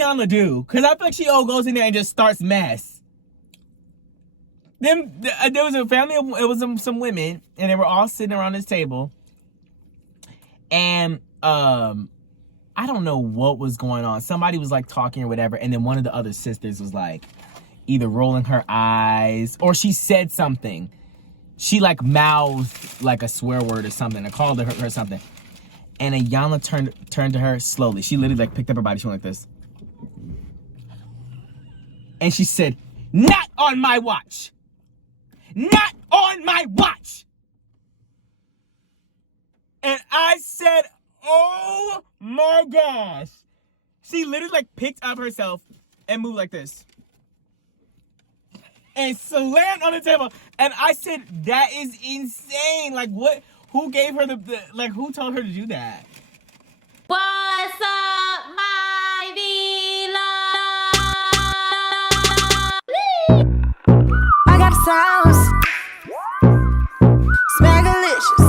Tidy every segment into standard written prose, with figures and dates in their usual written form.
Yana do? Because I feel like she all goes in there and just starts mess. Then there was a family, it was some women, and they were all sitting around this table. And I don't know what was going on. Somebody was like talking or whatever, and then one of the other sisters was like either rolling her eyes or she said something. She like mouthed like a swear word or something. I called her something. And Ayana turned to her slowly. She literally like picked up her body. She went like this. And she said, "Not on my watch. Not on my watch." And I said, oh my gosh. She literally like picked up herself and moved like this. And slammed on the table. And I said, that is insane. Like what? Who gave her like who told her to do that? What's up, my beloved? I got the sauce. Smackalicious.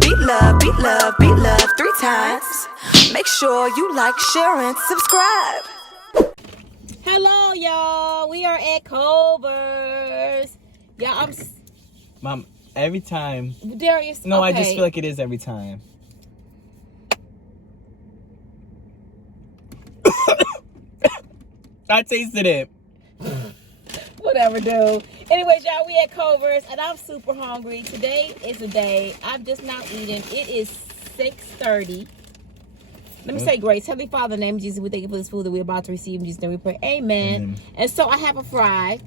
Beat love 3 times. Make sure you like, share, and subscribe. Hello, y'all. We are at Culver's. Y'all, Mom, every time. Darius. No, okay. I just feel like it is every time. I tasted it. Whatever, dude. Anyways, y'all, we at Culver's, and I'm super hungry. Today is the day. I'm just not eating. It is 6:30. Let me say grace. Heavenly Father, in the name of Jesus, we thank you for this food that we're about to receive. In Jesus' name we pray. Amen. And so I have a fry.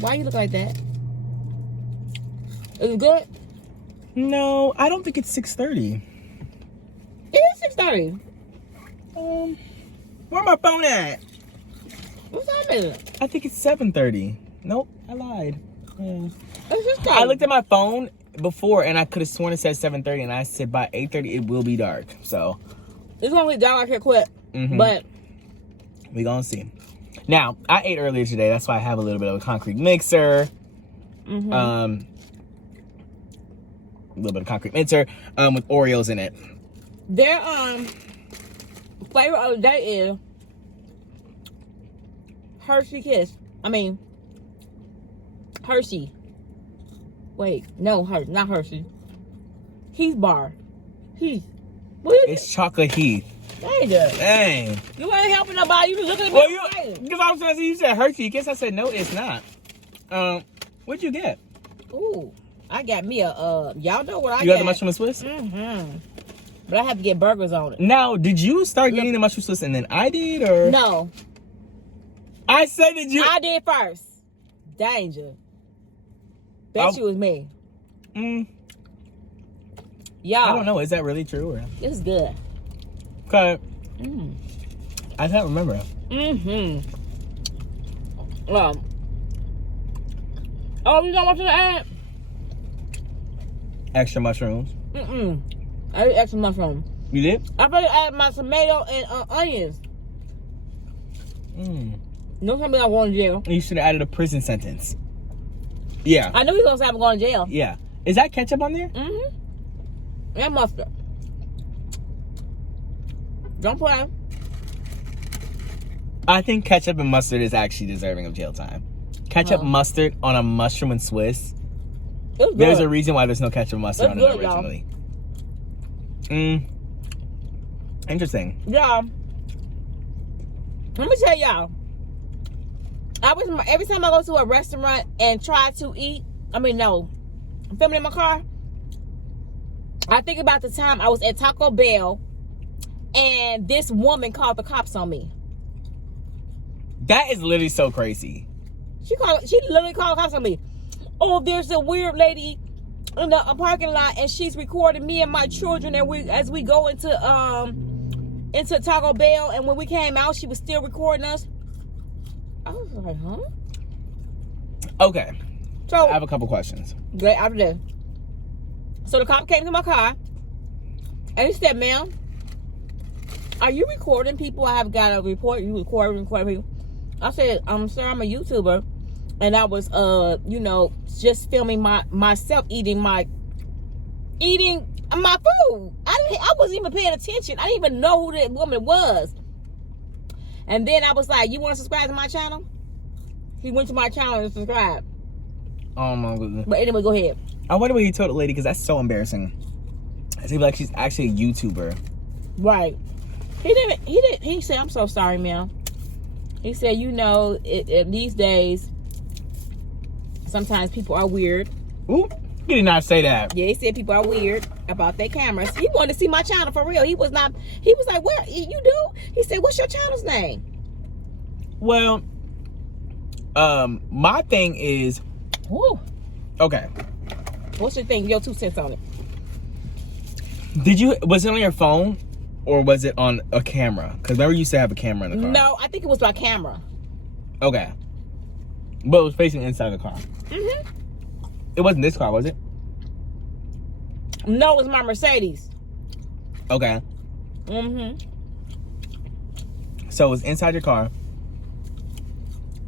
Why you look like that? Is it good? No, I don't think it's 6:30. It is 6:30. Where my phone at? What time is it? I think it's 7:30. Nope, I lied. Yeah. It's 6:30. I looked at my phone before and I could have sworn it said 7:30, and I said by 8:30 it will be dark. So it's gonna be dark here quick. But we gonna see. Now, I ate earlier today, that's why I have a little bit of a concrete mixer. A little bit of concrete mixer with Oreos in it. their flavor of the day is Hershey Kiss. I mean Hershey. Wait, no, not Hershey. Heath bar. Heath. What is It's chocolate Heath. Dang. Dang. You ain't helping nobody. You just looking at me. Well, because I was trying to say, you said Hershey. I guess I said no, it's not. What'd you get? Ooh, I got me a y'all know what I got. You got the mushroom and Swiss? But I have to get burgers on it. Now, did you start getting the mushroom Swiss and then I did, or? No. I said that you. I did first. Danger. Bet you was me. Y'all. I don't know. Is that really true? Or? It's good. Okay. I can't remember. Oh, you know what to add? Extra mushrooms. I did extra mushroom. You did? I better add my tomato and onions. Don't tell me I'm going to jail. You should have added a prison sentence. Yeah. I knew you was going to say I'm going to jail. Yeah. Is that ketchup on there? And mustard. Don't play. I think ketchup and mustard is actually deserving of jail time. Ketchup mustard on a mushroom and Swiss. There's a reason why there's no ketchup and mustard on it originally. Interesting. Yeah. Let me tell y'all. Every time I go to a restaurant and try to eat, I'm filming in my car. I think about the time I was at Taco Bell and this woman called the cops on me. That is literally so crazy. She literally called the cops on me. Oh, there's a weird lady in the parking lot and she's recording me and my children, and as we go into Taco Bell, and when we came out she was still recording us. I was like, huh? Okay. So I have a couple questions. Great, after that. So the cop came to my car and he said, "Ma'am, are you recording people? I have got a report. You recording people." I said, "Sir, I'm a YouTuber." And I was, just filming myself eating my food. I wasn't even paying attention. I didn't even know who that woman was. And then I was like, you want to subscribe to my channel? He went to my channel and subscribed. Oh my goodness. But anyway, go ahead. I wonder what he told the lady, because that's so embarrassing. I seem like she's actually a YouTuber. Right. He said, I'm so sorry, ma'am. He said, you know, these days, sometimes people are weird. Ooh, he did not say that. Yeah, he said people are weird about their cameras. He wanted to see my channel for real. He was like, what, you do? He said, what's your channel's name? Well, my thing is, Woo. okay. What's your thing? Your 2 cents on it. Was it on your phone or was it on a camera? Because remember you used to have a camera in the car. No, I think it was my camera. Okay. But it was facing inside the car. Mm-hmm. It wasn't this car, was it? No, it was my Mercedes. Okay. Mm-hmm. So it was inside your car.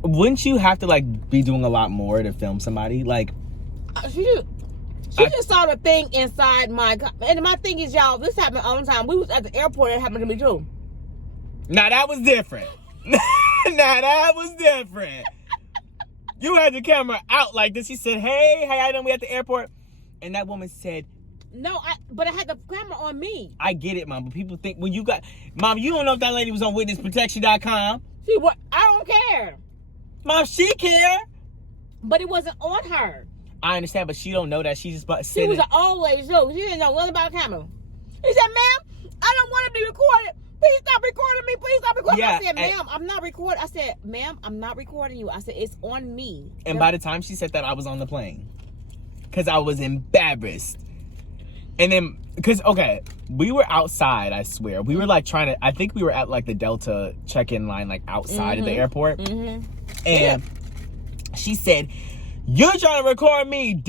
Wouldn't you have to like be doing a lot more to film somebody? Like, She just saw the thing inside my car. And my thing is, y'all, this happened all the time. We was at the airport and it happened to me too. now that was different. Now that was different. You had the camera out like this. He said, hey, how y'all doing? We at the airport. And that woman said, no, but I had the camera on me. I get it, Mom, but people think when you got, Mom, you don't know if that lady was on witnessprotection.com. See what? I don't care. Mom, she care. But it wasn't on her. I understand, but she don't know that. She just She sitting. was an old lady too. She didn't know nothing about a camera. He said, ma'am, I don't want to be recorded. Please stop recording me. Please stop recording me. Yeah, I said, ma'am, I'm not recording. I said, ma'am, I'm not recording you. I said, it's on me. And by the time she said that, I was on the plane. Because I was embarrassed. And then, because, okay, we were outside, I swear. We were like trying to, I think we were at like the Delta check-in line, like outside of the airport. Mm-hmm. And she said, you're trying to record me.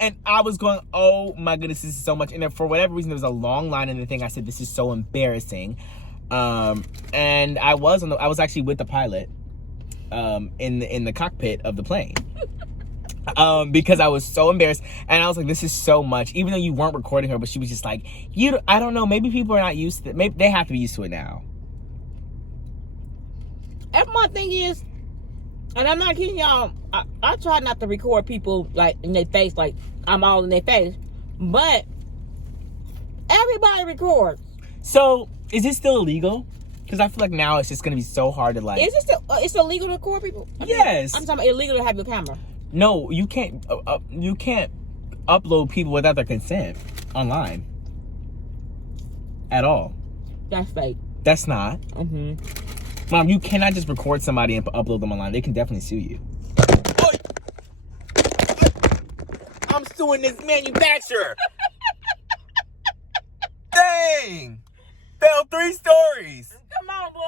And I was going, oh my goodness, this is so much. And then for whatever reason, there was a long line in the thing. I said, this is so embarrassing. And I was actually with the pilot in the cockpit of the plane. Because I was so embarrassed. And I was like, this is so much. Even though you weren't recording her, but she was just like, I don't know. Maybe people are not used to it. Maybe they have to be used to it now. And my thing is, and I'm not kidding y'all, I try not to record people like in their face, like I'm all in their face. But everybody records. So is it still illegal? Because I feel like now it's just going to be so hard to like. Is it still? It's illegal to record people? Yes. I'm talking about illegal to have your camera. No, you can't. You can't upload people without their consent online. At all. That's fake. That's not. Mm-hmm. Mom, you cannot just record somebody and upload them online. They can definitely sue you. I'm suing this manufacturer. Dang. Fell 3 stories. Come on, boy.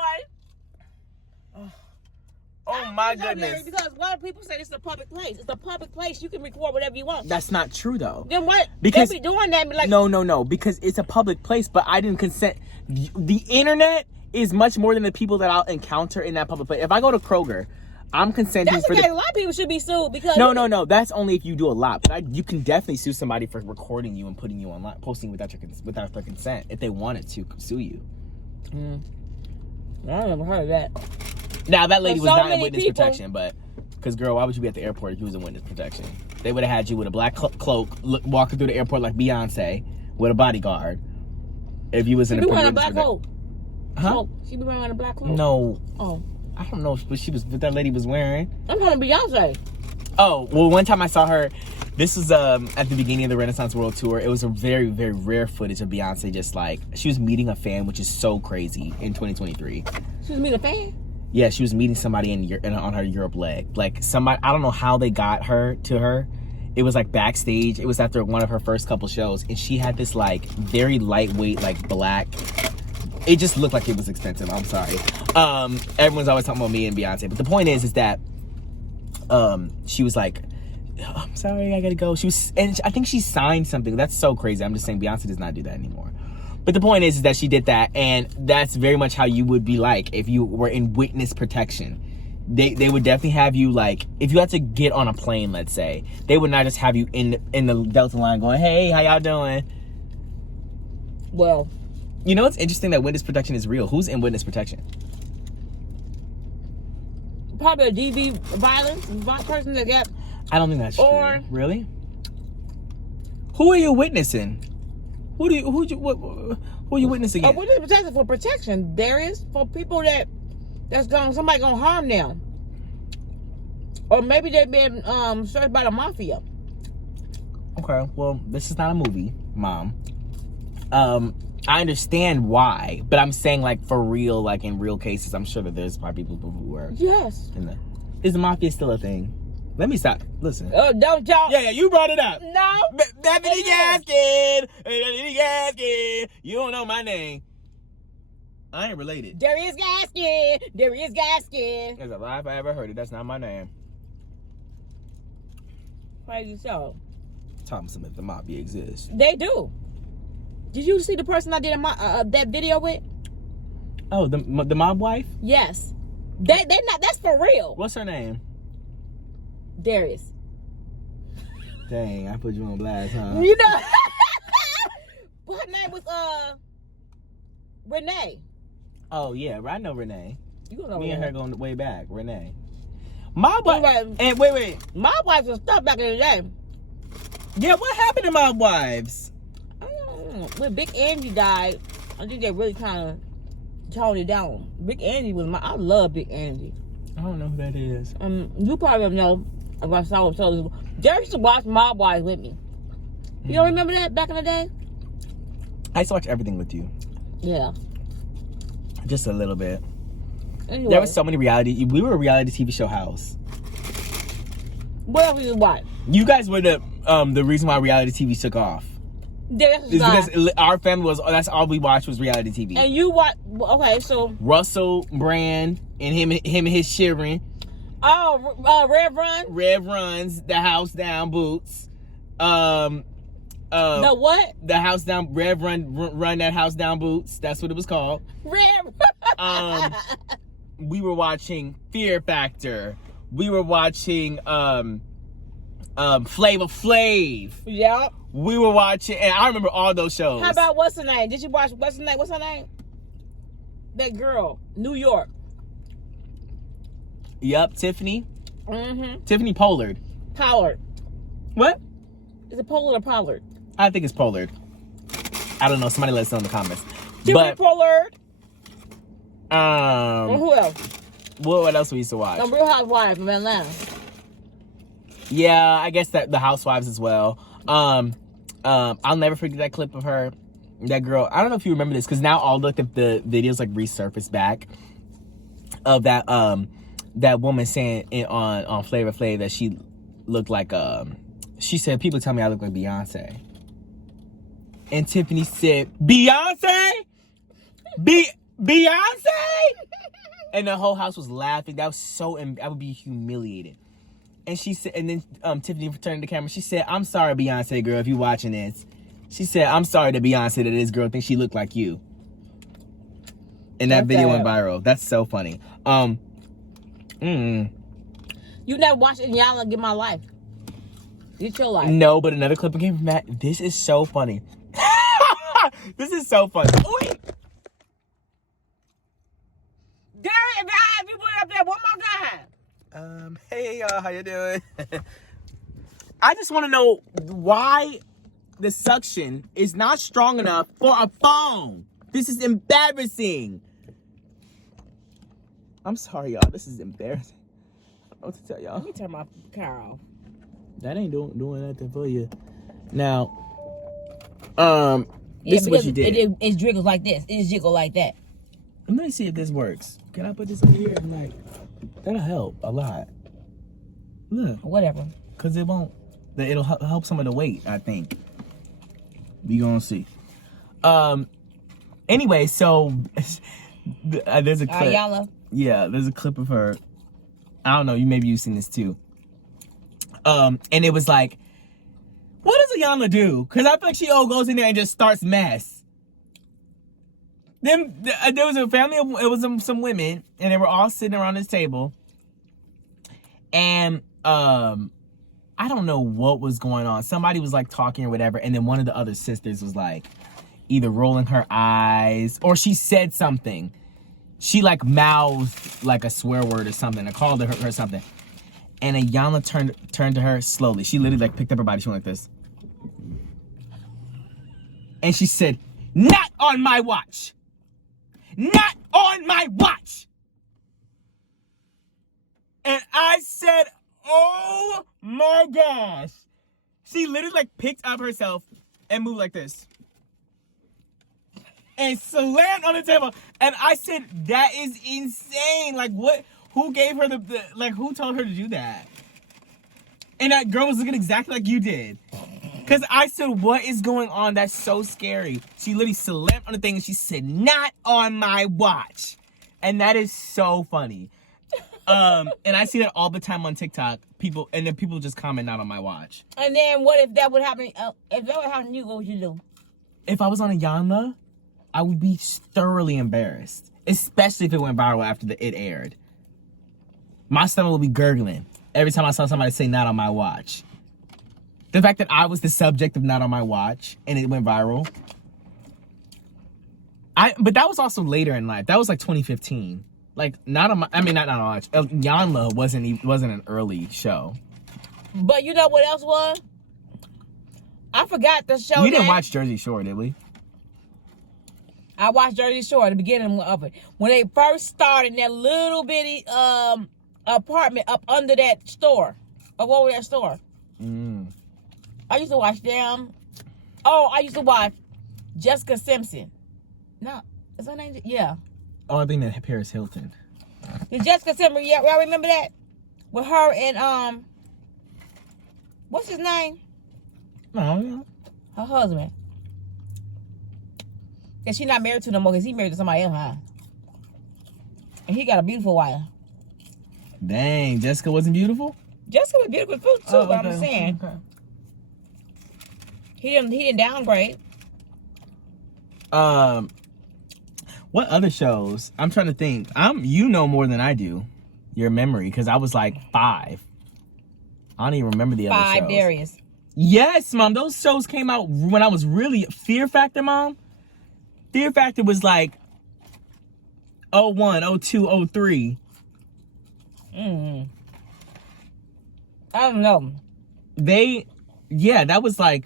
Oh my goodness. Because a lot of people say this is a public place. It's a public place. You can record whatever you want. That's not true though. Then what? Because they be doing that. Like, no. Because it's a public place, but I didn't consent. The internet is much more than the people that I'll encounter in that public place. If I go to Kroger, I'm consenting that's for okay. A lot of people should be sued because No. That's only if you do a lot. But you can definitely sue somebody for recording you and putting you online, posting without their consent if they wanted to sue you. I never heard of that. Now that lady was so not in many witness people- protection, but because girl, why would you be at the airport if you was in witness protection? They would have had you with a black cloak, walking through the airport like Beyonce with a bodyguard. If you was in She a be wearing a black cloak. Huh? She be wearing a black cloak. No. Oh. I don't know what that lady was wearing. I'm talking Beyonce. Oh, well, one time I saw her, this was at the beginning of the Renaissance World Tour. It was a very, very rare footage of Beyonce just like, she was meeting a fan, which is so crazy in 2023. She was meeting a fan? Yeah, she was meeting somebody on her Europe leg. Like somebody, I don't know how they got her to her. It was like backstage. It was after one of her first couple shows. And she had this like very lightweight, like black, it just looked like it was expensive. I'm sorry. Everyone's always talking about me and Beyonce. But the point is that she was like, oh, I'm sorry, I gotta go. And I think she signed something. That's so crazy. I'm just saying Beyonce does not do that anymore. But the point is that she did that, and that's very much how you would be like if you were in witness protection. They would definitely have you like, if you had to get on a plane, let's say, they would not just have you in the Delta line going, hey, how y'all doing? Well, you know, it's interesting that witness protection is real. Who's in witness protection? probably a DV violence person that got. I don't think that's Or- true. Really? Who are you witnessing? Who are you witnessing A against? witness protection for protection. Darius, for people somebody gonna harm them, or maybe they've been searched by the mafia. Okay, well, this is not a movie, Mom. I understand why, but I'm saying, like, for real, like, in real cases, I'm sure that there's probably people who are Yes. in the... Is the mafia still a thing? Let me stop. Listen. Don't y'all? Yeah, you brought it up. No. Bethany Gaskin! Bethany Gaskin! You don't know my name. I ain't related. Darius Gaskin. Darius Gaskin. There's a lie if I ever heard it. That's not my name. Crazy show. Thompson, if the mafia exists. They do. Did you see the person I did that video with? Oh, the mob wife? Yes. They not. That's for real. What's her name? Darius. Dang, I put you on blast, huh? You know. But her name was Renee. Oh, yeah, I know Renee. You don't know Me and Renee. her going way back. Renee. Mob wife. Right. And wait. My wife was stuff back in the day. Yeah, what happened to mob wives? I don't know. When Big Angie died, I think they really kind of toned it down. Big Angie was I love Big Angie. I don't know who that is. You probably know if I saw him. So Derek used to watch Mob Wives with me. You don't remember that back in the day? I used to watch everything with you. Yeah. Just a little bit. Anyway, There was so many reality. We were a reality TV show house. what else did you watch? You guys were the reason why reality TV took off. Darius It's was because our family was, that's all we watched was reality TV. and you watch. Okay, so Russell Brand and him and his Chilin. Rev Run. Rev runs the house down boots. The what? The house down. Rev run that house down boots. That's what it was called. Rev. We were watching Fear Factor. We were watching Flavor Flav. Yep. We were watching, and I remember all those shows. How about what's her name? Did you watch what's her name? What's her name? That girl, New York. Yep, Tiffany. Mm-hmm. Tiffany Pollard. Pollard. What? Is it Pollard or Pollard? I think it's Pollard. I don't know. Somebody let us know in the comments. Tiffany Pollard. But And who else? what else we used to watch? The Real Housewives of Atlanta. Yeah, I guess that the Housewives as well. I'll never forget that clip of her, that girl. I don't know if you remember this, because now all the videos like resurfaced back of that that woman saying on Flavor Flav that she looked like she said, people tell me I look like Beyonce, and Tiffany said, Beyonce, and the whole house was laughing. That was so I would be humiliated. And she said, and then Tiffany turned the camera. She said, "I'm sorry, Beyonce girl, if you watching this." She said, "I'm sorry to Beyonce that this girl thinks she looked like you." And that video went viral. That's so funny. You never watched Inyala Get My Life. Get your life. No, but another clip came from that. This is so funny. This is so funny. Derek, if you put it up there one more time. Hey y'all, how you doing? I just want to know why the suction is not strong enough for a phone. This is embarrassing. I'm sorry, y'all. This is embarrassing. I don't know what to tell y'all. Let me turn my car off. That ain't doing nothing for you. Now, this is what you did. It jiggles like this. It jiggle like that. Let me see if this works. Can I put this over here? Like, that'll help a lot. Look, Whatever. cause it won't. It'll help some of the weight, I think. We gonna see. Anyway, so there's a clip. Ayala. Yeah, there's a clip of her. I don't know. Maybe you've seen this too. And it was like, what does Ayala do? Cause I feel like she goes in there and just starts mess. Then there was a family of, it was some women, and they were all sitting around this table. And I don't know what was going on. Somebody was like talking or whatever, and then one of the other sisters was like either rolling her eyes or she said something. She like mouthed like a swear word or something. I called her something. And Ayanna turned to her slowly. She literally like picked up her body. She went like this. And she said, "Not on my watch. Not on my watch." And I said, "Oh my gosh." She literally like picked up herself and moved like this. And slammed on the table. And I said, "That is insane. Like what? Who gave her like who told her to do that?" And that girl was looking exactly like you did. Cause I said, "What is going on? That's so scary." She literally slammed on the thing and she said, "Not on my watch." And that is so funny. And I see that all the time on TikTok. People just comment, "Not on my watch." And then what if that would happen? If that would happen to you, what would you do? If I was on Ayanna, I would be thoroughly embarrassed. Especially if it went viral after it aired. My stomach would be gurgling every time I saw somebody say "not on my watch." The fact that I was the subject of "not on my watch" and it went viral. But that was also later in life. That was like 2015. Like not on my watch. Ayanna wasn't an early show. But you know what else was? I forgot the show. We didn't watch Jersey Shore, did we? I watched Jersey Shore at the beginning of it. When they first started in that little bitty apartment up under that store. Or what was that store? I used to watch them. Oh, I used to watch Jessica Simpson. No, is her name? Yeah. Oh, I think that Paris Hilton. The Jessica Simpson, yeah, y'all remember that? With her and, what's his name? Oh, yeah. Her husband. And she not married to no more because he married to somebody else, huh? And he got a beautiful wife. Dang, Jessica wasn't beautiful? Jessica was beautiful too, Oh, but okay. I'm saying. Okay. He didn't downgrade. What other shows? I'm trying to think. You know more than I do. Your memory, because I was like 5. I don't even remember the other shows. Darius. Yes, Mom. Those shows came out when I was really Fear Factor, Mom. Fear Factor was like 01, 02, 03. I don't know. That was like,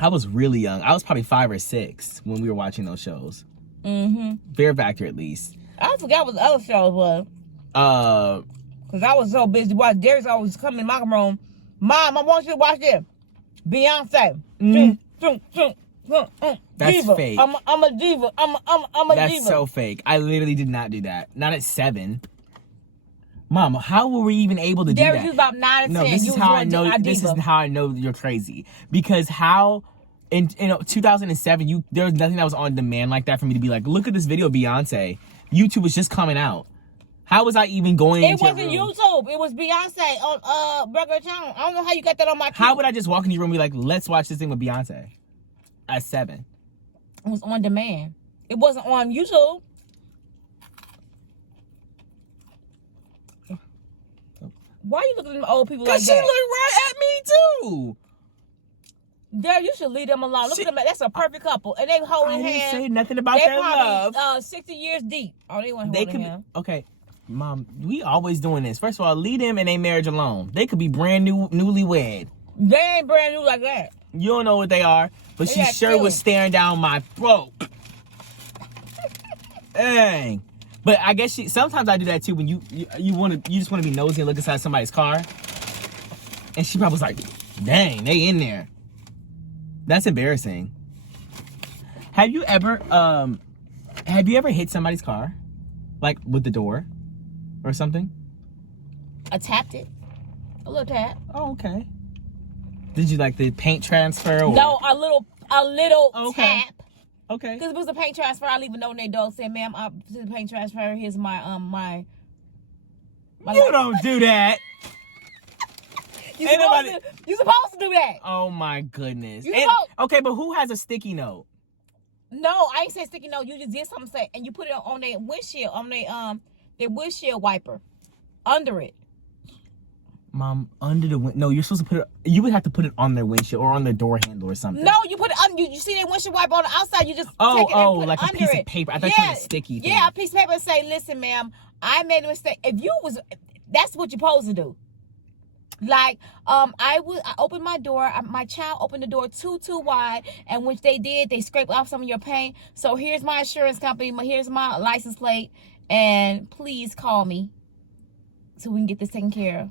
I was really young. I was probably 5 or 6 when we were watching those shows. Fear Factor, at least. I forgot what the other shows was. Because I was so busy watching. Darius always come in my room. "Mom, I want you to watch this. Beyonce. That's diva. fake. I'm a diva. I'm a That's diva. so fake. I literally did not do that. Not at 7. Mom, how were we even able to do Darius that? was about 9 or 10. No, this is how I know. This is how I know you're crazy. Because how in 2007, there was nothing that was on demand like that for me to be like, look at this video of Beyonce. YouTube was just coming out. How was I even going? It wasn't YouTube. It was Beyonce on Burger Channel. I don't know how you got that on my. How would I just walk in your room and be like, let's watch this thing with Beyonce? At 7. It was on demand. It wasn't on YouTube. Why are you looking at them old people like that? Because she looked right at me too. There, you should leave them alone. Look at them. That's a perfect couple, and they holding I didn't hands. say nothing about They their love. probably 60 years deep. Oh, they weren't holding hands. Okay, Mom, we always doing this. First of all, leave them in their marriage alone. They could be brand new, newlywed. They ain't brand new like that. You don't know what they are, but They she got sure was Chilin. staring down my throat. Dang. But I guess sometimes I do that too when you just want to be nosy and look inside somebody's car. And she probably was like, dang, they in there. That's embarrassing. Have you ever hit somebody's car? Like with the door or something? I tapped it. A little tap. Oh, okay. Did you like the paint transfer? Or? No, a little Okay. tap. Okay. Because if it was a paint transfer, I leave a note in their door saying, "Ma'am, this is a paint transfer. Here's my You don't do that. You Ain't supposed, nobody- you supposed to do that. Oh my goodness. You And- know- okay, but who has a sticky note? No, I ain't say sticky note. You just did something say, and you put it on their windshield, on their windshield wiper, under it. Mom, under the window. No, you're supposed to put it. You would have to put it on their windshield or on their door handle or something. No, you put it on. You see that windshield wiper on the outside. You just take it and put like it a under piece it. of paper. I thought you meant a sticky thing. Yeah, a piece of paper and say, "Listen, ma'am, I made a mistake." That's what you're supposed to do. Like, I opened my door. My child opened the door too wide, and which they did, they scraped off some of your paint. So here's my insurance company. Here's my license plate, and please call me so we can get this taken care of.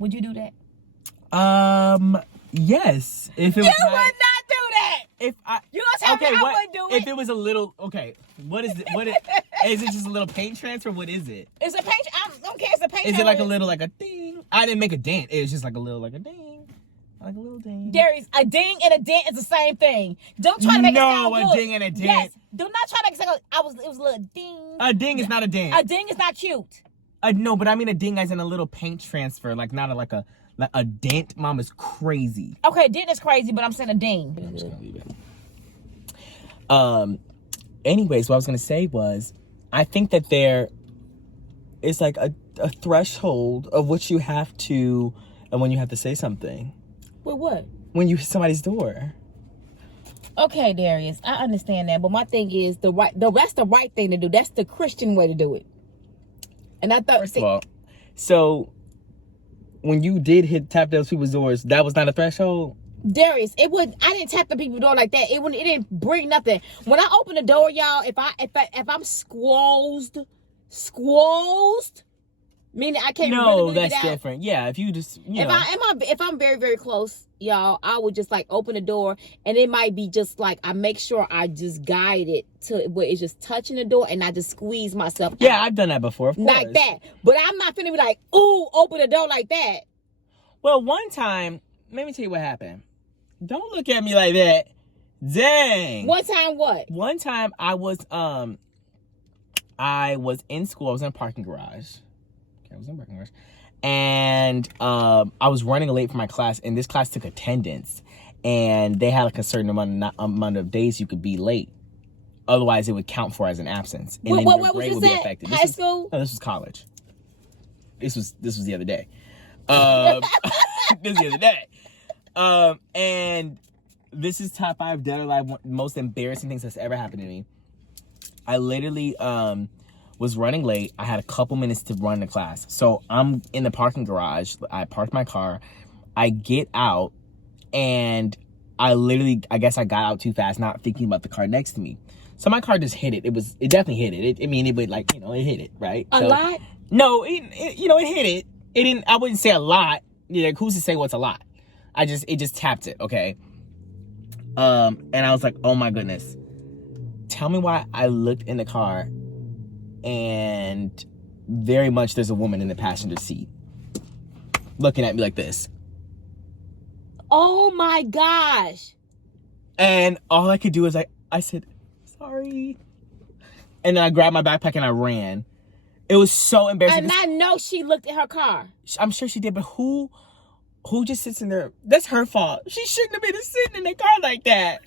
Would you do that? Yes. If it you was would not do that. If I, you gonna tell me I wouldn't do it? If it was a little, what is it? Is it just a little paint transfer? What is it? It's a paint. I don't care. It's a paint. Is it like a little, like a ding? I didn't make a dent. It was just like a little, like a ding, like a little ding. Darius, a ding and a dent is the same thing. Don't try to make it sound good. No, a ding and a dent. Yes. Do not try to make it sound good. It was a little ding. A ding is not a dent. A ding is not cute. No, but I mean a ding as in a little paint transfer, like not like a dent. Mom is crazy. Okay, dent is crazy, but I'm saying a ding. I'm just gonna leave it. Anyways, what I was gonna say was, I think that there is like a threshold of which you have to, and when you have to say something. With what? When you hit somebody's door. Okay, Darius, I understand that, but my thing is that's the right thing to do. That's the Christian way to do it. And I thought, first of all, so when you did tap those people's doors, that was not a threshold. Darius, I didn't tap the people's door like that. It didn't bring nothing. When I open the door, y'all, if I'm squozed, meaning I can't. No, really that's get out. different. Yeah, if you just, if I'm very, very close, y'all, I would just like open the door, and it might be just like I make sure I just guide it to where it's just touching the door, and I just squeeze myself. Yeah, out. I've done that before, of course. Like that, but I'm not finna be like, ooh, open the door like that. Well, one time, let me tell you what happened. Don't look at me like that. Dang. One time what? One time I was in school. I was in a parking garage. Okay, I was in a parking garage. And I was running late for my class, and this class took attendance. And they had like a certain amount of days you could be late. Otherwise, it would count for as an absence. And then your grade would be affected. High school? No, this was college. This was the other day. This was the other day. And this is top 5 dead or alive most embarrassing things that's ever happened to me. I literally was running late. I had a couple minutes to run to class. So I'm in the parking garage. I parked my car. I get out, and I guess I got out too fast, not thinking about the car next to me. So my car just hit it. It definitely hit it. It would like, it hit it, right? A lot? No, it hit it. It didn't, I wouldn't say a lot. Yeah, who's to say what's a lot? It just tapped it, okay? And I was like, oh my goodness. Tell me why I looked in the car and very much there's a woman in the passenger seat looking at me like this. Oh my gosh. And all I could do is I said, sorry. And then I grabbed my backpack and I ran. It was so embarrassing. And I know she looked at her car. I'm sure she did, but who just sits in there? That's her fault. She shouldn't have been sitting in the car like that.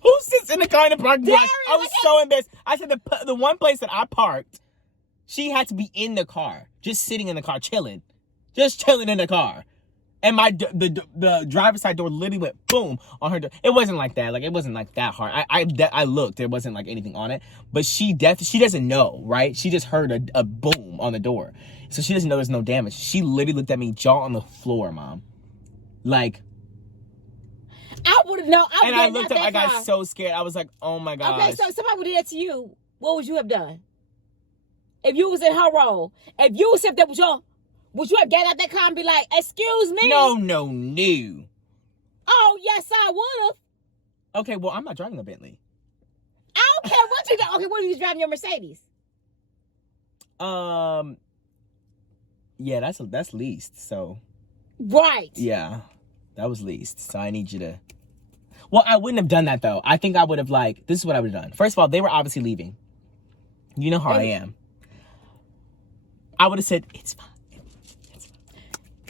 Who sits in the car in the parking garage? I was so embarrassed. I said the one place that I parked, she had to be in the car, just sitting in the car, chilling, just chilling in the car. And the driver's side door literally went boom on her door. It wasn't like that. Like, it wasn't like that hard. I looked. There wasn't like anything on it. But she doesn't know, right? She just heard a boom on the door. So she doesn't know there's no damage. She literally looked at me, jaw on the floor, Mom. Like, I would have known. I looked up. I got so scared. I was like, "Oh my gosh!" Okay, so if somebody would do that to you, what would you have done? If you was in her role, if you was up there with your, would you have got out that car and be like, "Excuse me"? No. Oh yes, I would have. Okay, well, I'm not driving a Bentley. I don't care what you do. Okay, what if you was driving your Mercedes? Yeah, that's leased. So. Right. Yeah, that was leased. So I need you to. Well, I wouldn't have done that though. I think I would have this is what I would have done. First of all, they were obviously leaving. You know how I am. I would have said, it's fine.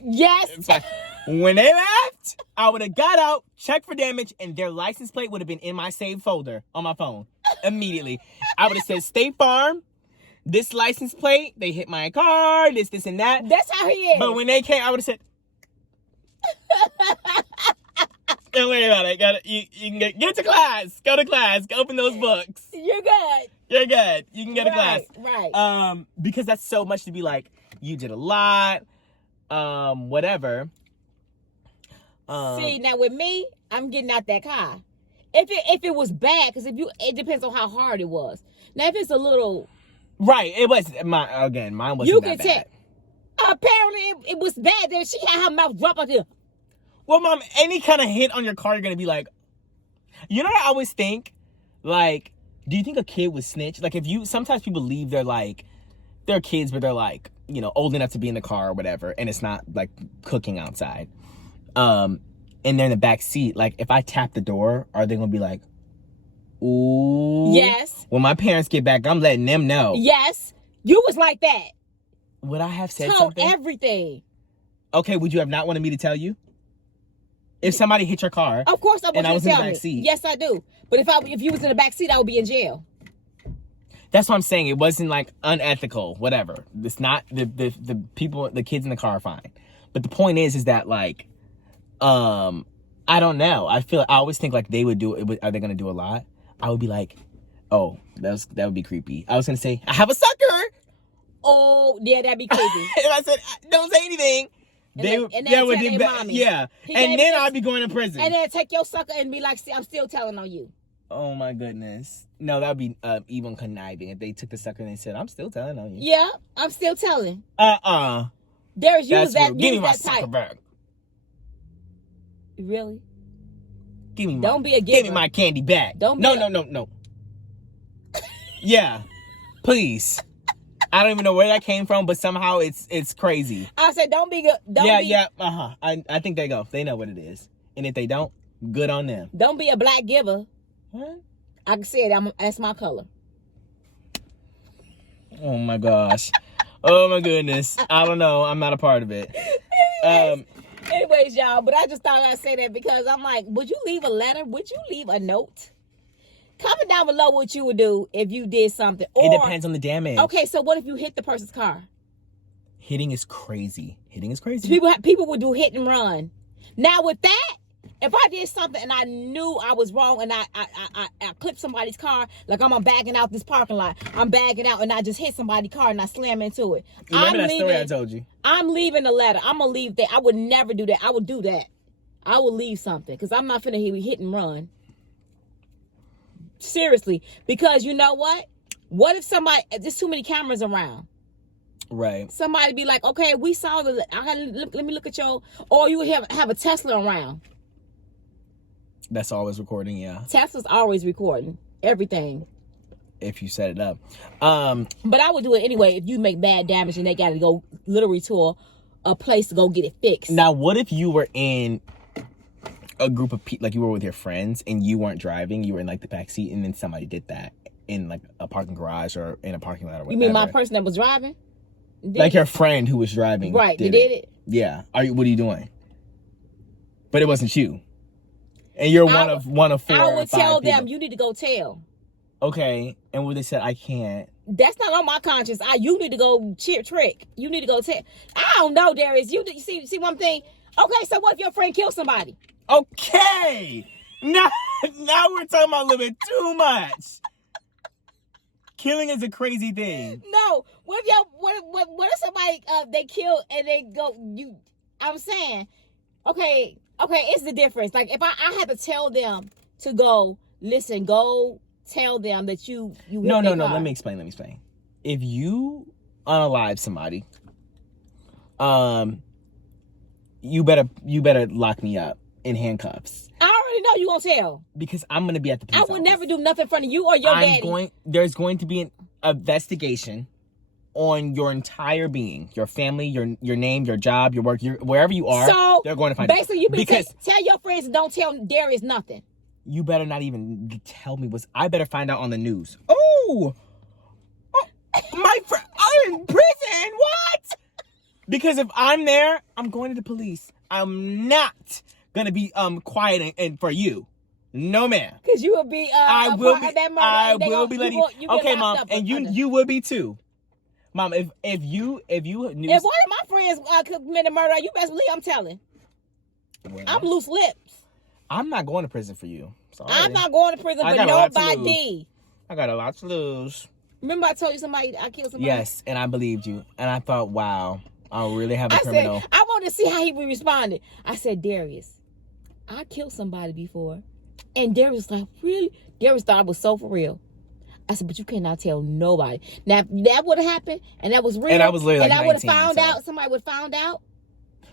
Yes. It's fine. When they left, I would have got out, checked for damage, and their license plate would have been in my saved folder on my phone immediately. I would have said, State Farm, this license plate, they hit my car, this, and that. That's how he is. But when they came, I would have said, Don't worry about it. You can get to class. Go to class. Open those books. You're good. You're good. You can go to class. Right. Because that's so much to be like, you did a lot. Whatever. See, now with me, I'm getting out that car. If it was bad, because it depends on how hard it was. Now if it's a little, right, it was mine wasn't you that can bad. tell. Apparently it was bad. Then she had her mouth dropped like this. Well, Mom, any kind of hit on your car, you're gonna be like, you know what I always think? Like, do you think a kid would snitch? Like, sometimes people leave they're kids, but they're like, you know, old enough to be in the car or whatever, and it's not like cooking outside. And they're in the back seat. Like, if I tap the door, are they gonna be like, ooh? Yes. When my parents get back, I'm letting them know. Yes. You was like that. Would I have said Told something? everything. Okay, would you have not wanted me to tell you? If somebody hit your car, Of course I want and I you was to in tell the me. back seat. Yes, I do. But if you was in the back seat, I would be in jail. that's what I'm saying. It wasn't like unethical, whatever. It's not the people, the kids in the car are fine. But the point is that like, I don't know. I always think like they would do it. Are they going to do a lot? I would be like, oh, that would be creepy. I was going to say, I have a sucker. Oh, yeah, that'd be creepy. If I said, don't say anything. And then would tell do their bad. mommy. Yeah. He And gave then me I'd be going to prison. And then take your sucker and be like, see, I'm still telling on you. Oh my goodness. No, that would be even conniving if they took the sucker and they said, I'm still telling on you. Yeah, I'm still telling. Darius, you That's was that, rude. Give me you my was that sucker type. back. Really? Don't be a Give me giver. my candy back. Don't be No. Yeah. Please. I don't even know where that came from, but somehow it's crazy. I said, don't be good. I think they go. They know what it is. And if they don't, good on them. Don't be a black giver. What? I can say it. That's my color. Oh my gosh. Oh my goodness. I don't know. I'm not a part of it. Anyways, y'all, but I just thought I'd say that because I'm like, would you leave a letter? Would you leave a note? Comment down below what you would do if you did something. It depends on the damage. Okay, so what if you hit the person's car? Hitting is crazy. People would do hit and run. Now with that, if I did something and I knew I was wrong and I clipped somebody's car, like I'm backing out this parking lot, I'm backing out and I just hit somebody's car and I slam into it. Remember that story I told you? I'm leaving a letter. I'm going to leave that. I would never do that. I would do that. I would leave something because I'm not finna hit and run. Seriously. Because you know what? What if there's too many cameras around? Right. Somebody be like, okay, we saw let me look at your, or you have a Tesla around. That's always recording, yeah. Tesla's always recording everything. If you set it up. But I would do it anyway if you make bad damage and they got to go literally to a place to go get it fixed. Now, what if you were in a group of people, like you were with your friends and you weren't driving, you were in like the back seat and then somebody did that in like a parking garage or in a parking lot or whatever. You mean my person that was driving? Like your friend who was driving. Right, they did it? Yeah. What are you doing? But it wasn't you. And you're one of 4 or 5 I would tell people. them, you need to go tell. Okay. And what they said, I can't. That's not on my conscience. You need to go trick. You need to go tell. I don't know, Darius. You see one thing? Okay, so what if your friend kills somebody? Okay. Now we're talking about a little bit too much. Killing is a crazy thing. No. What if somebody they kill and they go I'm saying, okay, it's the difference. Like if I had to tell them to go, listen, go tell them that you No, let me explain. If you unalive somebody, you better lock me up in handcuffs. I already know you gonna tell. Because I'm gonna be at the police I would office. never do nothing in front of you or your daddy. There's going to be an investigation on your entire being, your family, your name, your job, your work, wherever you are. So they're going to find basically, you because tell your friends and don't tell Darius nothing. You better not even tell me I better find out on the news. Oh my friend, I'm in prison. What? Because if I'm there, I'm going to the police. I'm not gonna be quiet and for you. No, ma'am. Because you will be I will be. That murder, I will be letting you. Okay, Mom, and you will be too. Mom, if you knew, if one of my friends committed murder, you best believe I'm telling. Well, I'm loose lips. I'm not going to prison for you. Sorry. I'm not going to prison I for got a lot to nobody. I got a lot to lose. Remember I told you I killed somebody? Yes, and I believed you. And I thought, wow, I'll really have a criminal. I wanted to see how he responded. I said, Darius, I killed somebody before. And Darius was like, really? Darius thought I was so for real. I said, but you cannot tell nobody. Now, if that would have happened, and that was real, and I was literally and like I would have 19, found so. out, somebody would have found out.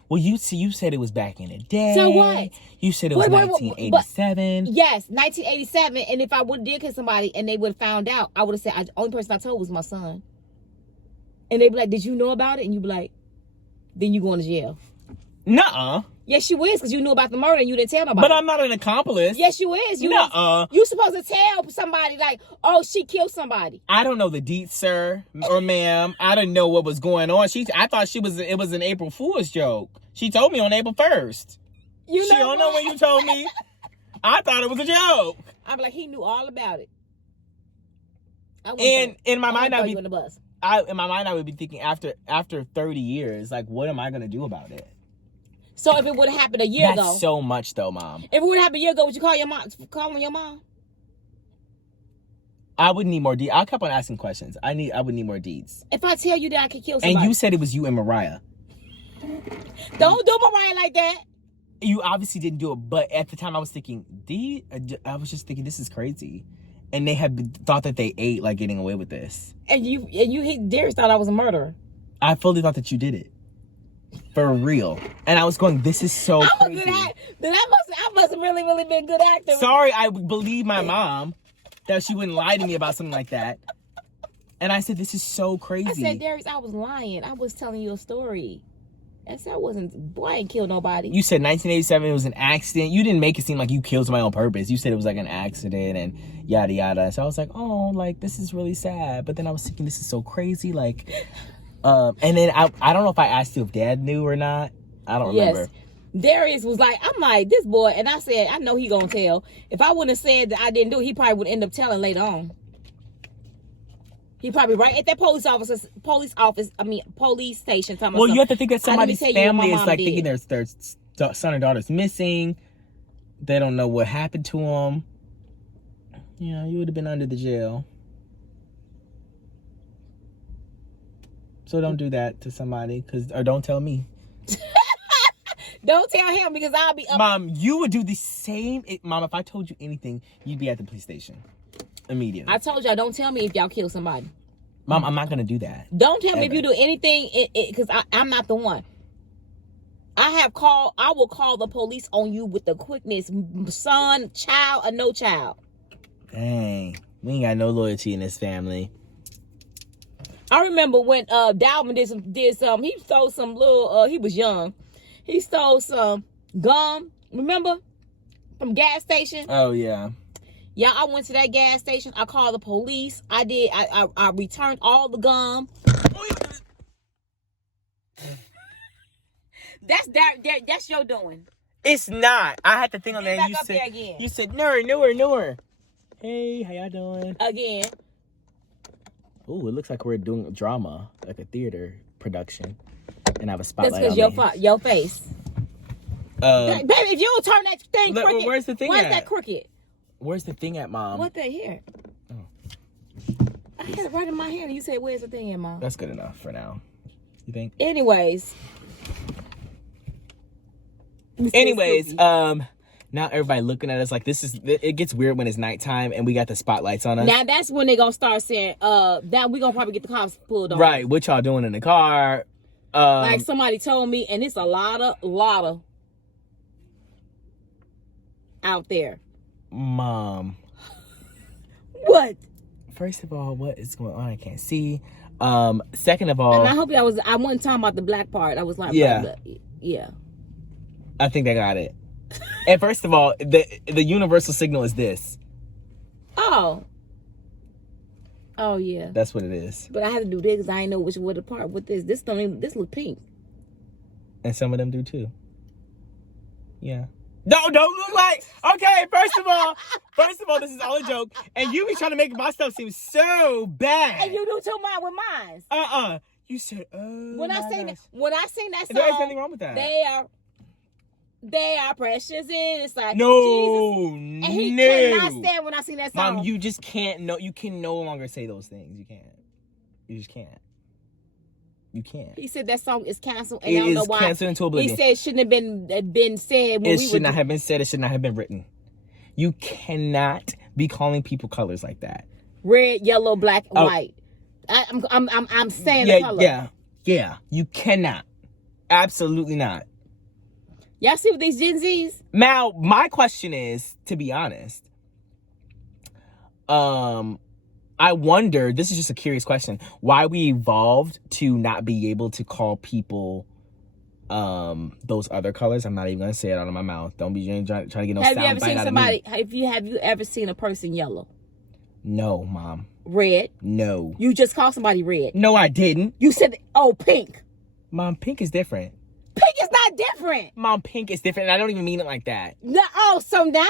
Well, you said it was back in the day. So what? You said it was 1987. Yes, 1987. And if I would have did kill somebody and they would have found out, I would have said, the only person I told was my son. And they'd be like, did you know about it? And you'd be like, then you going to jail. Nuh-uh. Yes, you is, because you knew about the murder and you didn't tell nobody. But I'm not an accomplice. Yes, you is. Nuh-uh. You supposed to tell somebody, like, oh, she killed somebody. I don't know the deets, sir or ma'am. I didn't know what was going on. I thought it was an April Fool's joke. She told me on April 1st. She don't know when you told me. I thought it was a joke. I'm like, he knew all about it. And in my mind, I would be thinking after 30 years, like, what am I gonna do about it? So if it would have happened a year ago. That's so much though, Mom. If it would have happened a year ago, would you call your mom? Call your mom? I would need more deeds. I kept on asking questions. I would need more deeds. If I tell you that I could kill somebody. And you said it was you and Mariah. Don't do Mariah like that. You obviously didn't do it, but at the time I was thinking, I was just thinking, this is crazy. And they thought that they ate like getting away with this. And Darius thought I was a murderer. I fully thought that you did it. For real. And I was going, this is so crazy. I must have really, really been a good actor. Sorry, I believe my mom that she wouldn't lie to me about something like that. And I said, this is so crazy. I said, Darius, I was lying. I was telling you a story. I said, I ain't killed nobody. You said 1987, it was an accident. You didn't make it seem like you killed somebody on purpose. You said it was like an accident and yada yada. So I was like, oh, like, this is really sad. But then I was thinking, this is so crazy. Like, and then I don't know if I asked you if Dad knew or not. I don't remember. Darius was like, I'm like, this boy, and I said, I know he gonna tell. If I wouldn't have said that I didn't do it, he probably would end up telling later on. He probably right at that police station. Well, you have to think that somebody's family is like thinking their son or daughter's missing. They don't know what happened to them. Yeah, you would have been under the jail. So don't do that to somebody, or don't tell me. Don't tell him, because I'll be up. Mom, you would do the same. Mom, if I told you anything, you'd be at the police station immediately. I told y'all, don't tell me if y'all kill somebody. Mom, I'm not going to do that. Don't tell me if you do anything, because I'm not the one. I will call the police on you with the quickness, son, child, or no child. Dang, we ain't got no loyalty in this family. I remember when Dalvin did some, he stole some little, he was young. He stole some gum, remember? From gas station. Oh, yeah. Yeah, I went to that gas station. I called the police. I returned all the gum. That's your doing. It's not. I had to think on Get that. back up there again. You said, newer. Hey, how y'all doing? Again. Ooh, it looks like we're doing a drama, like a theater production. And I have a spotlight That's because your face. Baby, if you don't turn that thing crooked. Where's the thing Why at? is that crooked? Where's the thing at, Mom? What the here? Oh. I had it right in my hand and you said, where's the thing at, Mom? That's good enough for now. You think? Anyways, now everybody looking at us like it gets weird when it's nighttime and we got the spotlights on us. Now that's when they gonna start saying, that we gonna probably get the cops pulled on. Right, what y'all doing in the car? Like somebody told me, and it's a lot of out there. Mom. What? First of all, what is going on? I can't see. Second of all, and I hope I wasn't talking about the black part. I was like, yeah. Yeah. I think I got it. And first of all, the universal signal is this. Oh yeah. That's what it is. But I had to do this because I didn't know which was the part with this. This look pink. And some of them do too. Yeah. Don't look like. Okay, first of all, this is all a joke, and you be trying to make my stuff seem so bad. And you do too much with mine. You said, oh. When I sing that song, there's nothing wrong with that. They are precious in. It's like No, Jesus. And he cannot stand when I sing that song. Mom, you just can't. No, you can no longer say those things. You can't. You just can't. You can't. He said that song is canceled, and It I don't know is why. canceled into oblivion. He said it shouldn't have been said. When It should not have been said. It should not have been written. You cannot be calling people colors like that. Red, yellow, black, white. I'm saying the color. Yeah. You cannot. Absolutely not. Y'all see what these Gen Zs? Now, my question is, to be honest, I wonder, this is just a curious question, why we evolved to not be able to call people those other colors. I'm not even gonna say it out of my mouth. Don't be trying to get no sound bite out of me. Have you ever seen a person yellow? No, Mom. Red? No. You just called somebody red. No, I didn't. You said, oh, pink. Mom, pink is different. Pink is not different. Mom, pink is different, and I don't even mean it like that. No, oh, so now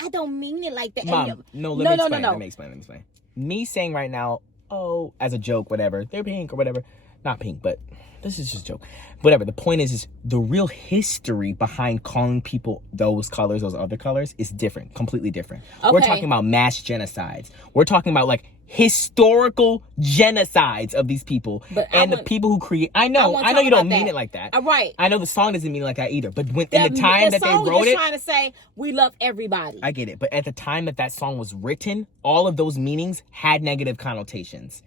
I don't mean it like that. Mom, let me explain. Me saying right now, oh, as a joke, whatever, they're pink or whatever. Not pink, but this is just a joke. Whatever. The point is the real history behind calling people those colors, those other colors, is different, completely different. Okay. We're talking about mass genocides. We're talking about like historical genocides of these people, the people who create. I know you don't mean it like that. Right. I know the song doesn't mean it like that either. But in the time that they wrote it, trying to say we love everybody. I get it. But at the time that song was written, all of those meanings had negative connotations.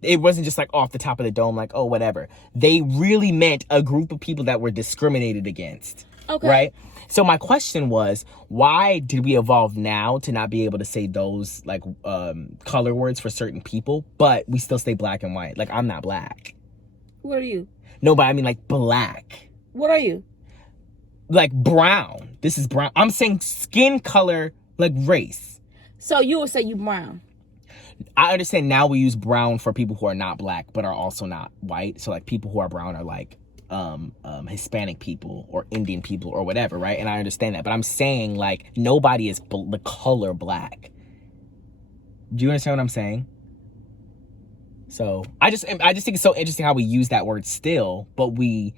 It wasn't just like off the top of the dome, like, oh, whatever. They really meant a group of people that were discriminated against. Okay. Right? So my question was, why did we evolve now to not be able to say those like color words for certain people, but we still stay black and white? Like, I'm not black. What are you? No, but I mean like black. What are you? Like brown. This is brown. I'm saying skin color, like race. So you would say you brown. I understand now we use brown for people who are not black but are also not white. So like people who are brown are like Hispanic people or Indian people or whatever, right? And I understand that, but I'm saying like nobody is the color black. Do you understand what I'm saying? So I just think it's so interesting how we use that word still, but we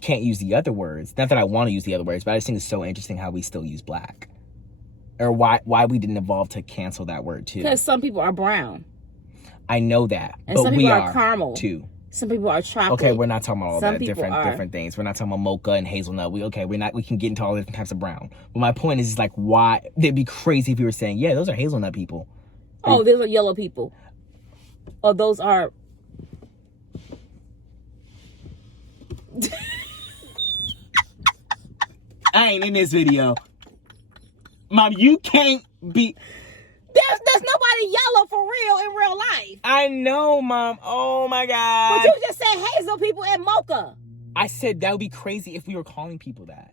can't use the other words. Not that I want to use the other words, but I just think it's so interesting how we still use black, or why we didn't evolve to cancel that word too. Because some people are brown. I know that, and but some we people are caramel too. Some people are chocolate. Okay, we're not talking about all some that different things. We're not talking about mocha and hazelnut. We can get into all the different types of brown. But my point is like, why it'd be crazy if you were saying, yeah, those are hazelnut people. Oh, those are yellow people. Oh, those are. I ain't in this video. Mom, you can't be. There's nobody yellow for real in real life. I know, Mom. Oh my God. But you just said hazel people and mocha. I said that would be crazy if we were calling people that.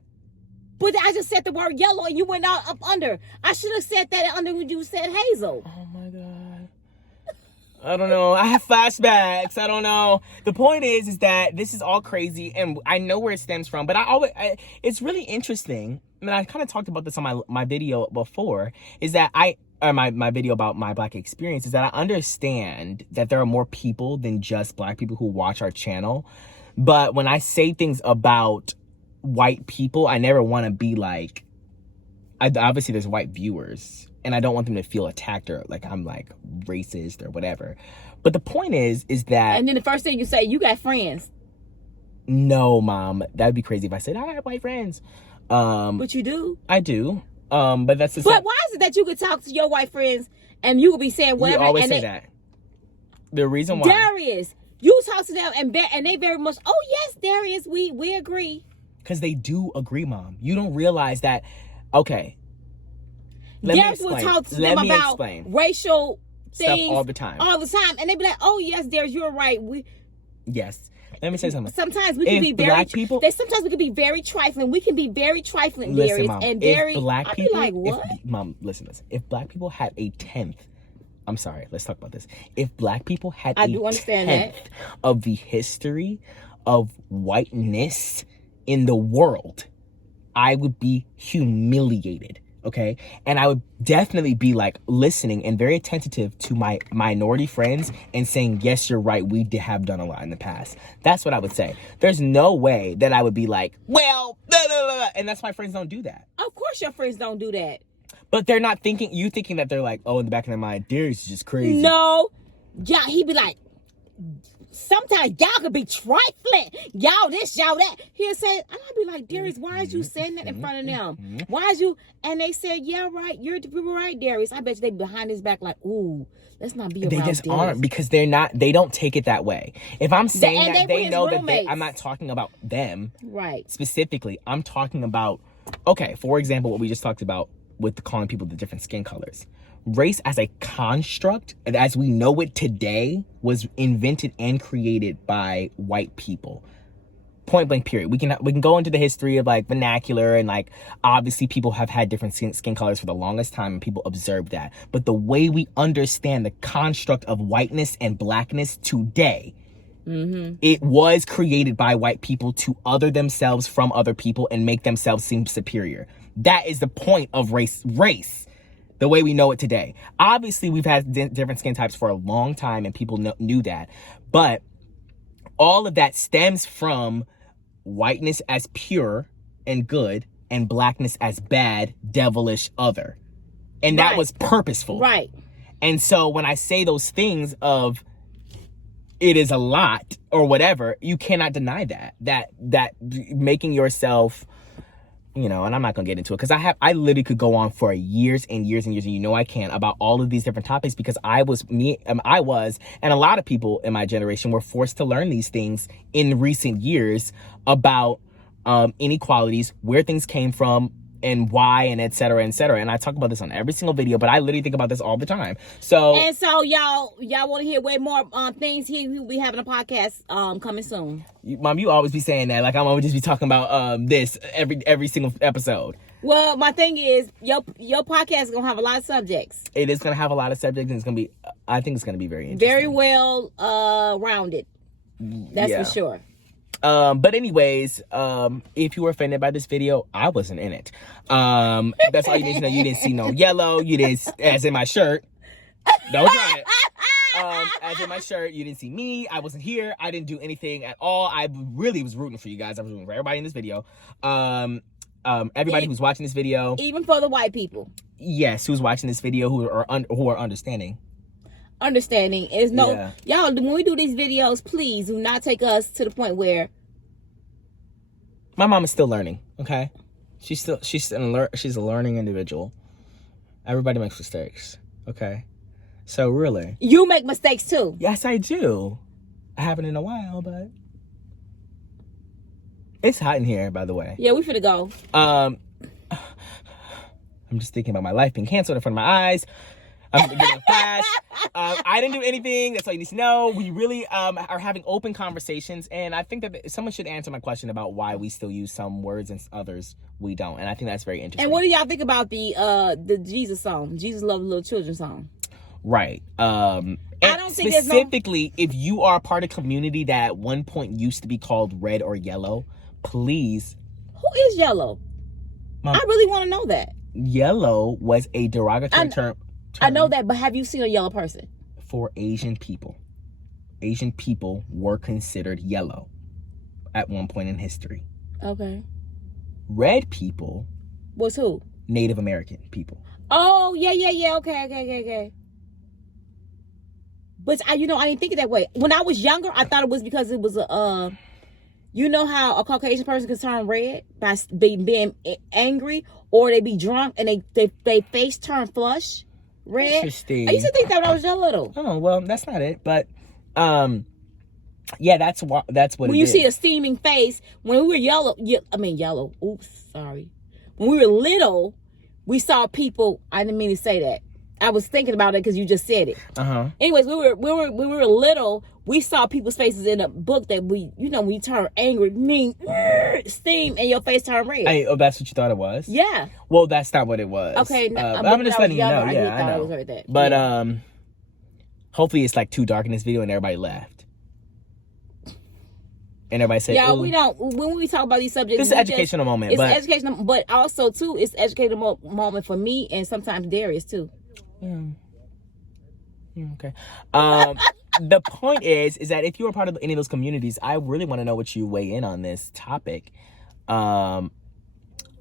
But I just said the word yellow and you went out up under. I should have said that under when you said hazel. Oh my God. I don't know. I have flashbacks. I don't know. The point is that this is all crazy and I know where it stems from, but it's really interesting. I mean, I kind of talked about this on my video before, is that my video about my black experience, is that I understand that there are more people than just black people who watch our channel. But when I say things about white people, I never want to be like, obviously there's white viewers and I don't want them to feel attacked or like I'm like racist or whatever. But the point is that. And then the first thing you say, you got friends. No, Mom, that'd be crazy if I said I have white friends. But you do. I do. But that's the But why is it that you could talk to your white friends and you could be saying whatever? You always say that. The reason why. Darius, you talk to them and they very much, oh yes, Darius, we agree. Because they do agree, Mom. You don't realize that. Okay. Darius will talk to them about racial things stuff all the time. And they be like, oh yes, Darius, you're right. Yes. Let me say something. Sometimes we can be very people. Sometimes we can be very trifling. We can be very trifling, listen, Darius. Mom, and Darius, black people, I'd be like, what? Mom, listen. If black people had a 10th, I'm sorry, let's talk about this. If black people had a 10th of the history of whiteness in the world, I would be humiliated. okay? And I would definitely be like listening and very attentive to my minority friends and saying, yes, you're right, we have done a lot in the past. That's what I would say. There's no way that I would be like, well, blah, blah, blah, and that's why friends don't do that. Of course your friends don't do that. But they're not thinking that they're like, oh, in the back of their mind, Darius is just crazy. No. Yeah, he be like, sometimes y'all could be trifling. Y'all this, y'all that. He'll say, and I'll be like, Darius, why is you saying that in front of them? Why is you? And they said, yeah, right. You're right, Darius. I bet you they behind his back like, ooh, let's not be around They just Darius. aren't, because they don't take it that way. If I'm saying that, they know that I'm not talking about them. Right. Specifically, I'm talking about, okay, for example, what we just talked about with calling people the different skin colors. Race as a construct, and as we know it today, was invented and created by white people. Point blank, period. We can go into the history of like vernacular, and like obviously people have had different skin colors for the longest time, and people observed that. But the way we understand the construct of whiteness and blackness today, it was created by white people to other themselves from other people and make themselves seem superior. That is the point of race. The way we know it today. Obviously, we've had different skin types for a long time, and people knew that. But all of that stems from whiteness as pure and good, and blackness as bad, devilish, other. And that was purposeful. Right. And so when I say those things of it is a lot or whatever, you cannot deny that making yourself, you know, and I'm not gonna get into it because I literally could go on for years and years and years, and you know I can, about all of these different topics, because I was, and a lot of people in my generation were forced to learn these things in recent years about inequalities, where things came from, and why, and et cetera, et cetera. And I talk about this on every single video, but I literally think about this all the time. So y'all want to hear way more things. We'll be having a podcast coming soon. Mom, you always be saying that. Like I'm always just be talking about this every single episode. Well, my thing is your podcast is gonna have a lot of subjects. It is gonna have a lot of subjects, and it's gonna be. I think it's gonna be very interesting. Very well rounded. That's for sure. But anyways, if you were offended by this video, I wasn't in it. That's all you need to know. You didn't see no yellow. You didn't, as in my shirt. Don't try it. As in my shirt, you didn't see me. I wasn't here. I didn't do anything at all. I really was rooting for you guys. I was rooting for everybody in this video. Everybody who's watching this video, even for the white people. Yes, who's watching this video, who are understanding. Understanding is y'all, when we do these videos, please do not take us to the point where my mom is still learning. Okay, she's a learning individual. Everybody makes mistakes. Okay, so really, you make mistakes too. Yes, I do. I haven't in a while, but it's hot in here, by the way. Yeah, we finna go. I'm just thinking about my life being canceled in front of my eyes. I'm getting a flash. I didn't do anything. That's all you need to know. We really are having open conversations, and I think that someone should answer my question about why we still use some words and others we don't. And I think that's very interesting. And what do y'all think about the Jesus song, Jesus Love the Little Children song? Right. I don't think specifically, if you are a part of a community that at one point used to be called red or yellow, please. Who is yellow? Mom, I really want to know that. Yellow was a derogatory term. I know that, but have you seen a yellow person? For Asian people. Asian people were considered yellow at one point in history. Okay. Red people. Was who? Native American people. Oh, yeah. Okay. But I didn't think it that way. When I was younger, I thought it was because it was you know how a Caucasian person can turn red by being angry, or they be drunk and they face turn flush red. Interesting. I used to think that when I was little. Oh, well, that's not it. But yeah, that's what when it you is. See a steaming face. When we were yellow. Oops, sorry. When we were little, we saw people. I didn't mean to say that. I was thinking about it because you just said it. Anyways, we were little. We saw people's faces in a book that when you turn angry, steam, and your face turn red. That's what you thought it was? Yeah. Well, that's not what it was. Okay, I'm just letting you know. Yeah, I know. Heard that. But hopefully it's like too dark in this video and everybody left. and everybody say, Yeah, ooh. we don't. When we talk about these subjects, This is an educational moment. It's but, an educational, but also too, it's an educational moment for me and sometimes Darius too. Yeah. Okay. The point is that if you are part of any of those communities, I really want to know what you weigh in on this topic. And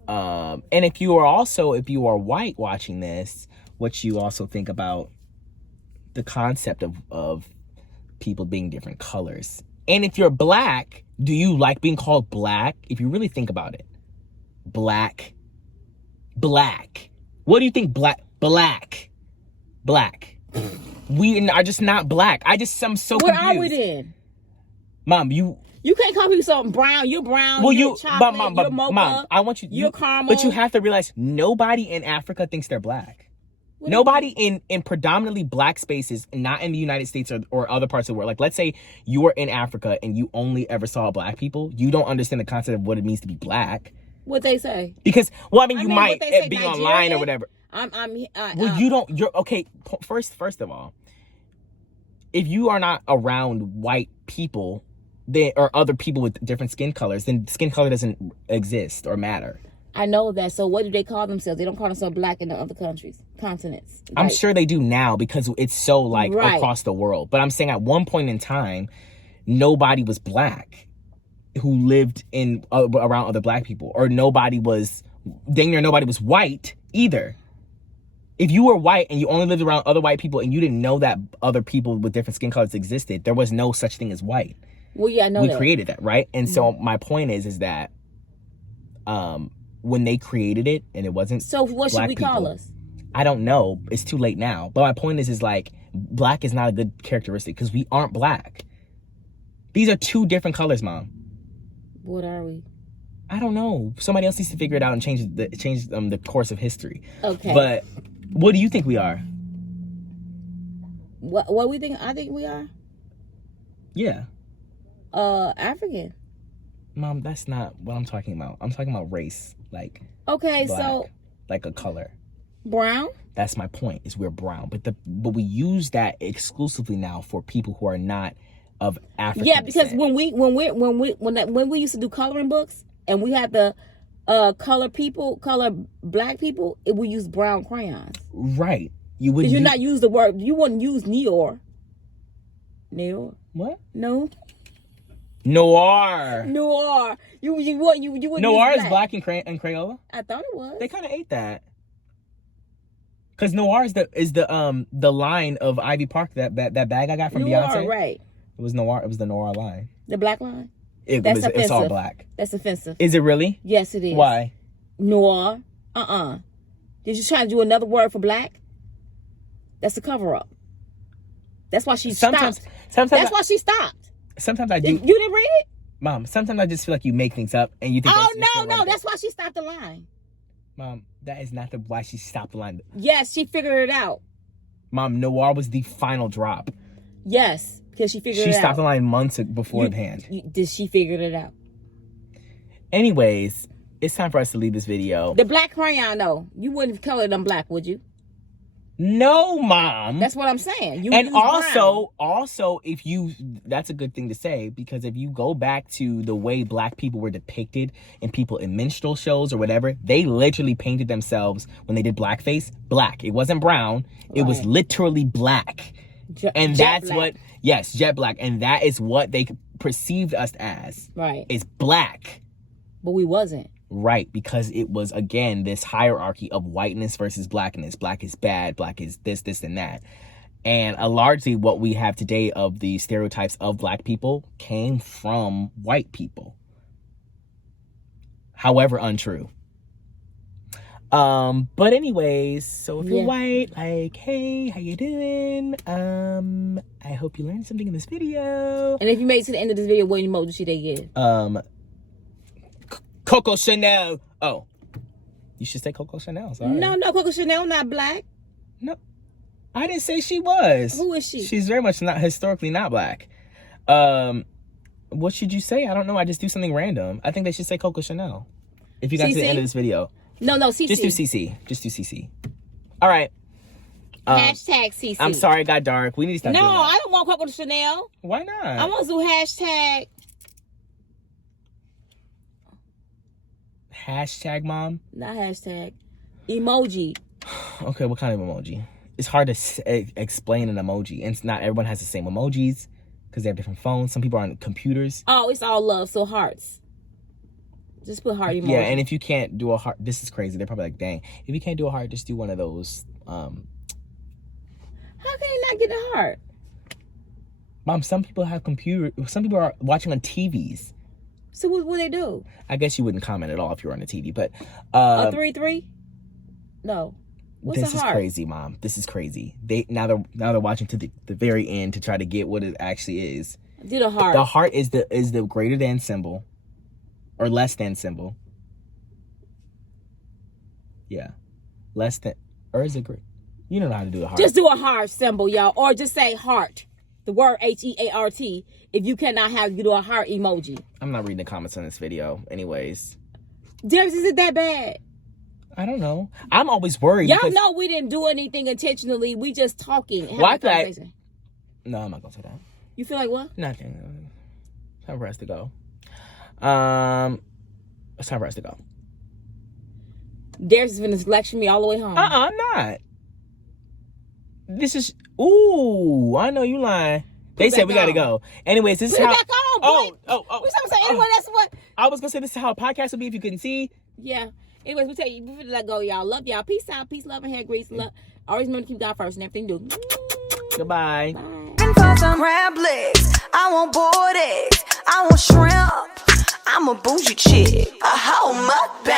if you are white watching this, what you also think about the concept of people being different colors. And if you're black, do you like being called black? If you really think about it. Black. What do you think black? We are just not black. I'm so confused. What are we then? Mom, you can't call people something brown. You're brown. Well, you're chocolate. You're mocha. Mom, I want you. You're caramel. But you have to realize nobody in Africa thinks they're black. Nobody in predominantly black spaces, not in the United States or other parts of the world. Like, let's say you were in Africa and you only ever saw black people. You don't understand the concept of what it means to be black. What they say? Because, you might be Nigeria? online or whatever. You don't. You're okay. First of all, if you are not around white people, or other people with different skin colors, then skin color doesn't exist or matter. I know that. So what do they call themselves? They don't call themselves black in the other continents. I'm sure they do now because it's so across the world. But I'm saying at one point in time, nobody was black who lived in around other black people, or nobody was white either. If you were white and you only lived around other white people and you didn't know that other people with different skin colors existed, there was no such thing as white. Well, yeah, I know we that. created that, right? And so my point is that when they created it and it wasn't so what should we call us? I don't know. It's too late now. But my point is black is not a good characteristic because we aren't black. These are two different colors, Mom. What are we? I don't know. Somebody else needs to figure it out and change the course of history. Okay. But what do you think we are? What we think? I think we are. Yeah. African. Mom, that's not what I'm talking about. I'm talking about race, Okay, black, so a color. Brown. That's my point. Is we're brown, but we use that exclusively now for people who are not of African. Yeah, because descent. when we used to do coloring books and we had the color black people, we use brown crayons. Right. You would. You're not use the word. You wouldn't use Neor. What? No. Noir. You wouldn't. Noir use is black in Crayola. I thought it was. They kind of ate that. Cause noir is the line of Ivy Park that bag I got from Noir, Beyonce. Right. It was noir. It was the noir line. The black line. It's all black. That's offensive. Is it really? Yes, it is. Why? Noir. Did you try to do another word for black? That's a cover up. That's why she stopped. That's why she stopped. Sometimes I do. You didn't read it? Mom, sometimes I just feel like you make things up and you think. Oh no! That's why she stopped the line. Mom, that is not why she stopped the line. Yes, she figured it out. Mom, noir was the final drop. Yes, because she figured it out. She stopped the line months beforehand. Did she figure it out? Anyways, it's time for us to leave this video. The black crayon, though, you wouldn't color them black, would you? No, Mom. That's what I'm saying. And also, that's a good thing to say, because if you go back to the way black people were depicted in people in minstrel shows or whatever, they literally painted themselves when they did blackface black. It wasn't brown. It was literally black. Jet black. And that is what they perceived us as. Right. It's black. But we wasn't. Right, because it was, again, this hierarchy of whiteness versus blackness. Black is bad, black is this, and that. And largely what we have today of the stereotypes of black people came from white people. However untrue. But anyways, so if you're white, hey, how you doing? I hope you learned something in this video. And if you made it to the end of this video, what emoji should they give? Coco Chanel. Oh, you should say Coco Chanel. Sorry. No, Coco Chanel not black. No, I didn't say she was. Who is she? She's very much not historically not black. What should you say? I don't know. I just do something random. I think they should say Coco Chanel. If you got to the end of this video. No, CC. Just do CC. Just do CC. All right. Hashtag CC. I'm sorry it got dark. We need to stop doing that. I don't want Coco Chanel. Why not? I want to do hashtag Hashtag mom? Not hashtag. Emoji. Okay, what kind of emoji? It's hard to explain an emoji. And it's not everyone has the same emojis because they have different phones. Some people are on computers. Oh, it's all love, so hearts. Just put heart emoji. Yeah, and if you can't do a heart, this is crazy. They're probably like, dang. If you can't do a heart, just do one of those. How can you not get a heart? Mom, some people have some people are watching on TVs. So what they do? I guess you wouldn't comment at all if you were on the TV, but A 3-3? No. What's this a is heart? crazy, Mom. This is crazy. Now they're watching to the very end to try to get what it actually is. Do the heart. The heart is the greater than symbol, or less than symbol. Yeah, less than, or is it great? You don't know how to do a heart. Just do a heart symbol, y'all, or just say heart. The word HEART. If you cannot you do a heart emoji. I'm not reading the comments on this video, anyways. Darius, is it that bad? I don't know. I'm always worried. Y'all know we didn't do anything intentionally. We just talking. Why that? No, I'm not gonna say that. You feel like what? Nothing. It's time for us to go. It's time for us to go. Darius is gonna lecture me all the way home. I'm not. This is. Ooh, I know you lying. They said we gotta go. Anyways, this is how. Back on, boy. Oh. Anyway, that's what. I was gonna say this is how a podcast would be if you couldn't see. Yeah. Anyways, we tell you, we let go, y'all. Love y'all. Peace out. Peace, love, and hair grease. Love. Always remember to keep God first and everything you do. Goodbye. Bye. For some crab legs, I want boiled eggs, I want shrimp. I'm a bougie chick, a whole mukbang.